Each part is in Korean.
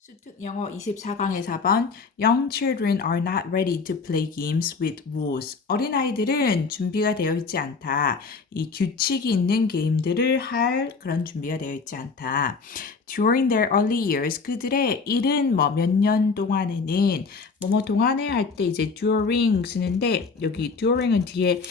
수특 영어 24강의 4번 Young children are not ready to play games with rules. 어린아이들은 준비가 되어 있지 않다. 이 규칙이 있는 게임들을 할 그런 준비가 되어 있지 않다. During their early years, 그들의 이른 뭐 몇 년 동안에는 뭐뭐 동안에 할 때 이제 during 쓰는데 여기 during은 뒤에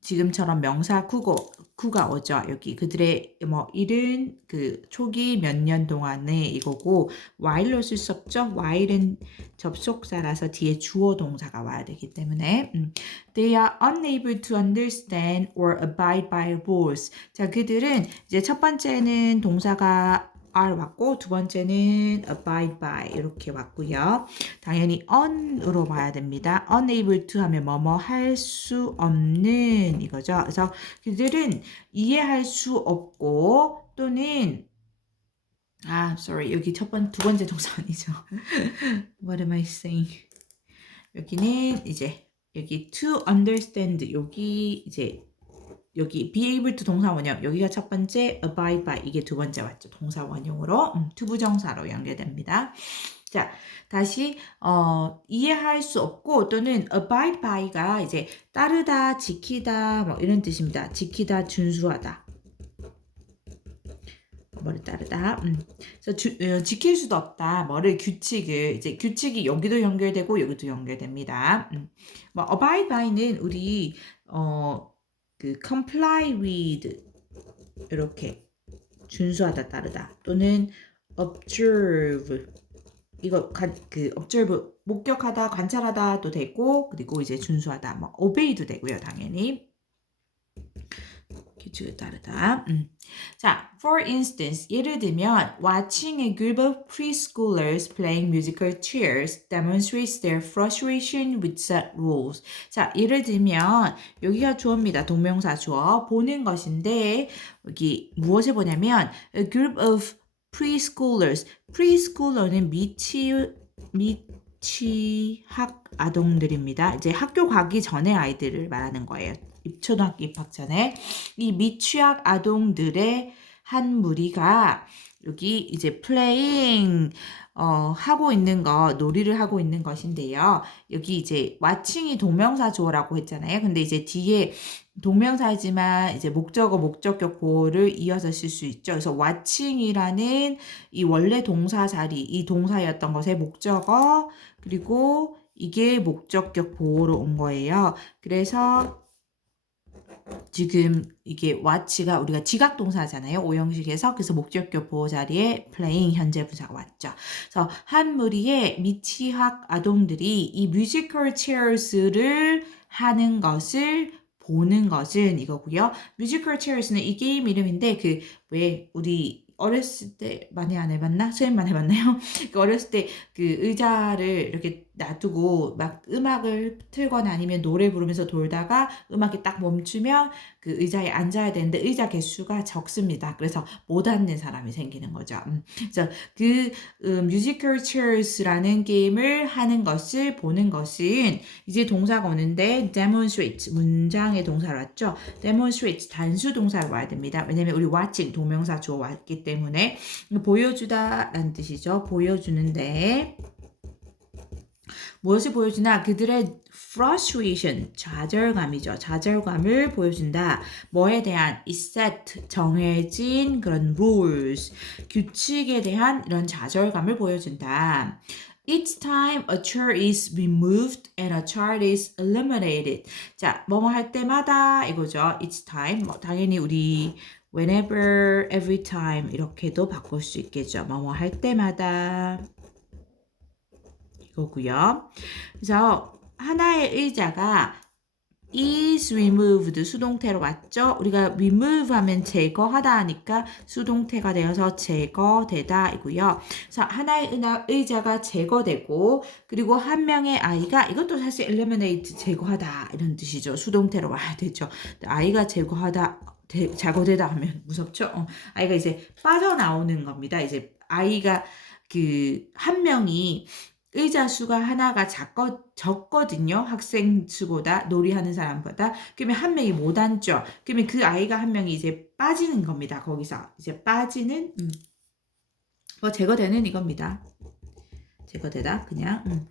지금처럼 명사 구고 구가 오죠. 여기 그들의 뭐 이른 그 초기 몇 년 동안에 이거고 while로 쓸 수 없죠. while은 접속사라서 뒤에 주어 동사가 와야 되기 때문에 음. they are unable to understand or abide by rules. 자, 그들은 이제 첫 번째는 동사가 are 왔고 두 번째는 abide by 이렇게 왔고요. 당연히 un으로 봐야 됩니다. unable to 하면 뭐뭐 할 수 없는 이거죠. 그래서 그들은 이해할 수 없고 또는 아, sorry. 여기 첫 번, 두 번째 동사 아니죠. What am I saying? 여기는 이제 여기 to understand 여기 이제 여기 be able to 동사 원형 여기가 첫 번째 abide by 이게 두 번째 왔죠 동사 원형으로 음, 투부정사로 연결됩니다. 자 다시 어, 이해할 수 없고 또는 abide by가 이제 따르다 지키다 뭐 이런 뜻입니다. 지키다 준수하다. 뭐를 따르다. 음. 그래서 주, 어, 지킬 수도 없다. 뭐를 규칙을 이제 규칙이 여기도 연결되고 여기도 연결됩니다. 음. 뭐 abide by는 우리 어, 그 comply with 이렇게 준수하다 따르다 또는 observe 이거 관, 그 observe 목격하다 관찰하다도 되고 그리고 이제 준수하다 뭐 obey도 되고요 당연히 규칙을 따르다. 음. 자, for instance, 예를 들면 watching a group of preschoolers playing musical chairs demonstrates their frustration with set rules. 자, 예를 들면 여기가 주어입니다. 동명사 주어 보는 것인데 여기 무엇을 보냐면 a group of preschoolers. preschooler는 미치 미 취학 아동들입니다. 이제 학교 가기 전에 아이들을 말하는 거예요. 초등학교 입학 전에 이 미취학 아동들의 한 무리가 여기 이제 playing 어, 하고 있는 거, 놀이를 하고 있는 것인데요. 여기 이제 watching이 동명사 주어라고 했잖아요. 근데 이제 뒤에 동명사지만 이제 목적어, 목적격 보호를 이어서 쓸 수 있죠. 그래서 watching이라는 이 원래 동사 자리, 이 동사였던 것의 목적어, 그리고 이게 목적격 보호로 온 거예요. 그래서 지금 이게 watch가 우리가 지각 동사잖아요. 오형식에서 그래서 목적격 보호 자리에 playing 현재 부사가 왔죠. 그래서 한 무리의 미취학 아동들이 이 musical chairs를 하는 것을 보는 것은 이거고요. 뮤지컬 체어스는 이 게임 이름인데 그 왜 우리 어렸을 때 많이 안 해봤나? 수행만 해봤나요? 그 어렸을 때 그 의자를 이렇게 놔두고 막 음악을 틀거나 아니면 노래 부르면서 돌다가 음악이 딱 멈추면 그 의자에 앉아야 되는데 의자 개수가 적습니다. 그래서 못 앉는 사람이 생기는 거죠. 음. 그래서 그 음, musical chairs라는 게임을 하는 것을 보는 것은 이제 동사가 오는데 demonstrate 문장의 동사로 왔죠. demonstrate 단수 동사로 와야 됩니다. 왜냐면 우리 watching 동명사 주어 왔기 때문에 보여주다라는 뜻이죠. 보여주는데 무엇을 보여주나 그들의 frustration 좌절감이죠. 좌절감을 보여준다. 뭐에 대한 이 set 정해진 그런 rules 규칙에 대한 이런 좌절감을 보여준다. Each time a chair is removed and a chart is eliminated. 자, 뭐뭐 할 때마다 이거죠. Each time. 뭐 당연히 우리 whenever, every time 이렇게도 바꿀 수 있겠죠. 뭐뭐 할 때마다. 이거고요. 그래서 하나의 의자가 is removed 수동태로 왔죠? 우리가 remove 하면 제거하다 하니까 수동태가 되어서 제거되다 이고요. 그래서 하나의 의자가 제거되고 그리고 한 명의 아이가 이것도 사실 eliminate 제거하다 이런 뜻이죠. 수동태로 와야 되죠. 아이가 제거하다 제거되다 하면 무섭죠? 어, 아이가 이제 빠져나오는 겁니다. 이제 아이가 그 한 명이 의자 수가 하나가 작거, 적거든요. 학생 수보다 놀이하는 사람보다. 그러면 한 명이 못 앉죠. 그러면 그 아이가 한 명이 이제 빠지는 겁니다. 거기서 이제 빠지는 음. 뭐 제거되는 이겁니다. 제거되다 그냥 음.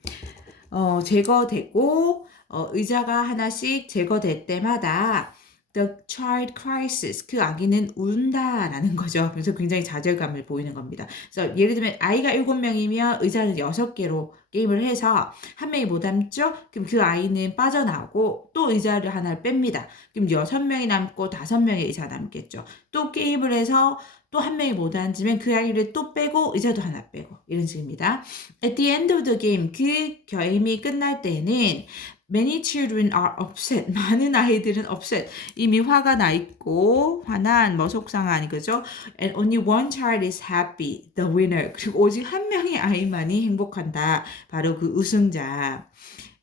어, 제거되고 어, 의자가 하나씩 제거될 때마다 the child cries 그 아기는 운다라는 거죠. 그래서 굉장히 좌절감을 보이는 겁니다. 그래서 예를 들면 아이가 7명이면 의자는 6개로 게임을 해서 한 명이 못 앉죠? 그럼 그 아이는 빠져나오고 또 의자를 하나를 뺍니다. 그럼 6명이 남고 5명의 의자 남겠죠. 또 게임을 해서 또 한 명이 못 앉으면 그 아이를 또 빼고 의자도 하나 빼고 이런 식입니다. At the end of the game 그 게임이 끝날 때는 Many children are upset. 많은 아이들은 upset. 이미 화가 나 있고 화난 뭐 속상한 그죠? And only one child is happy. The winner. 그리고 오직 한 명의 아이만이 행복한다. 바로 그 우승자.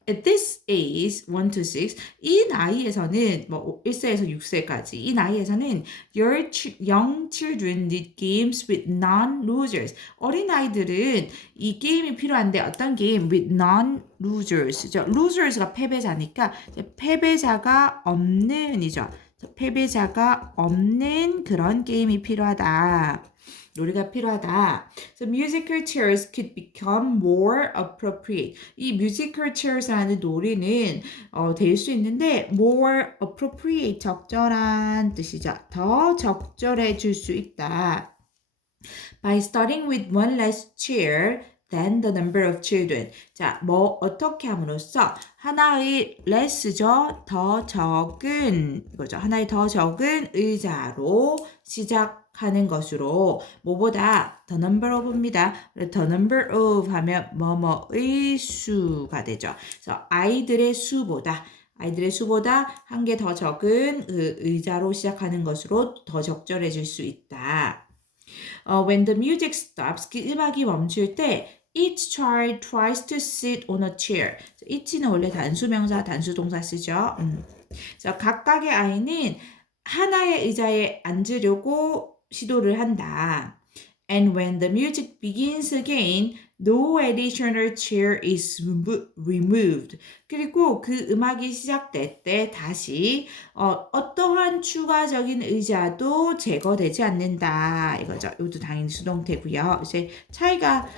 At this age, 1 to 6, 이 나이에서는 뭐 1세에서 6세까지 이 나이에서는 your ch- young children need games with non-losers. 어린 아이들은 이 게임이 필요한데 어떤 게임 with non-losers죠. losers가 패배자니까 패배자가 없는이죠. 패배자가 없는 그런 게임이 필요하다. 놀이가 필요하다. So musical chairs could become more appropriate. 이 musical chairs라는 놀이는 어, 될 수 있는데 more appropriate 적절한 뜻이죠. 더 적절해 줄 수 있다. By starting with one less chair than the number of children. 자, 뭐 어떻게 함으로써 하나의 less죠. 더 적은 이거죠. 하나의 더 적은 의자로 시작하는 것으로 뭐보다 the number of입니다. the number of 하면 뭐뭐의 수가 되죠. 그래서 아이들의 수보다 아이들의 수보다 한 개 더 적은 그 의자로 시작하는 것으로 더 적절해질 수 있다. 어, when the music stops, 그 음악이 멈출 때 each child tries to sit on a chair. each는 원래 단수명사, 단수동사 쓰죠. 음. 그래서 각각의 아이는 하나의 의자에 앉으려고 시도를 한다. And when the music begins again, no additional chair is remo- removed. 그리고 그 음악이 시작될 때 다시 어, 어떠한 추가적인 의자도 제거되지 않는다. 이거죠. 이것도 당연히 수동태고요. 이제 차이가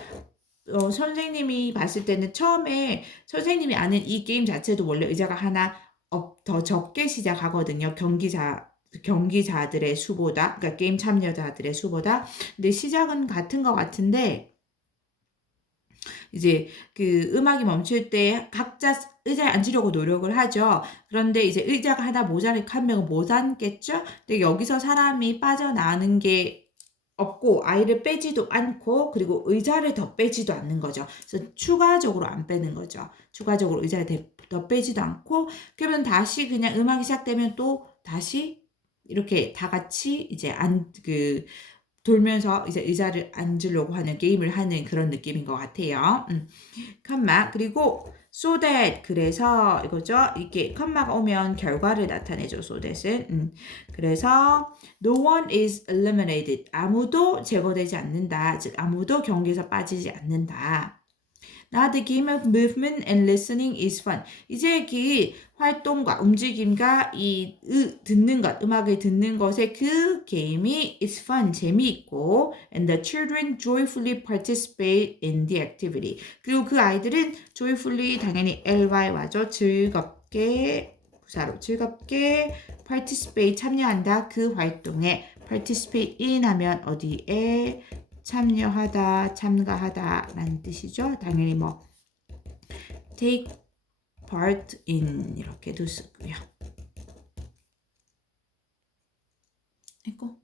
어, 선생님이 봤을 때는 처음에 선생님이 아는 이 게임 자체도 원래 의자가 하나 업, 더 적게 시작하거든요. 경기자 경기자들의 수보다, 그러니까 게임 참여자들의 수보다. 근데 시작은 같은 것 같은데 이제 그 음악이 멈출 때 각자 의자에 앉으려고 노력을 하죠. 그런데 이제 의자가 하나 모자르게 한 명은 못 앉겠죠? 근데 여기서 사람이 빠져나가는 게 없고 아이를 빼지도 않고 그리고 의자를 더 빼지도 않는 거죠. 그래서 추가적으로 안 빼는 거죠. 추가적으로 의자를 대- 더 빼지도 않고 그러면 다시 그냥 음악이 시작되면 또 다시 이렇게 다 같이 이제 안 그 돌면서 이제 의자를 앉으려고 하는 게임을 하는 그런 느낌인 것 같아요. 음. 컴마 그리고 so that 그래서 이거죠. 이게 컴마가 오면 결과를 나타내죠. so that은 음. 그래서 no one is eliminated 아무도 제거되지 않는다. 즉 아무도 경기에서 빠지지 않는다. Now the game of movement and listening is fun. 이제 그 활동과 움직임과 이 으, 듣는 것, 음악을 듣는 것의 그 게임이 is fun, 재미있고 and the children joyfully participate in the activity. 그리고 그 아이들은 joyfully 당연히 ly와죠. 즐겁게 부사로 즐겁게 participate 참여한다. 그 활동에 participate in 하면 어디에 참여하다, 참가하다 라는 뜻이죠. 당연히 뭐 take part in 이렇게 도 쓰고요. 아이고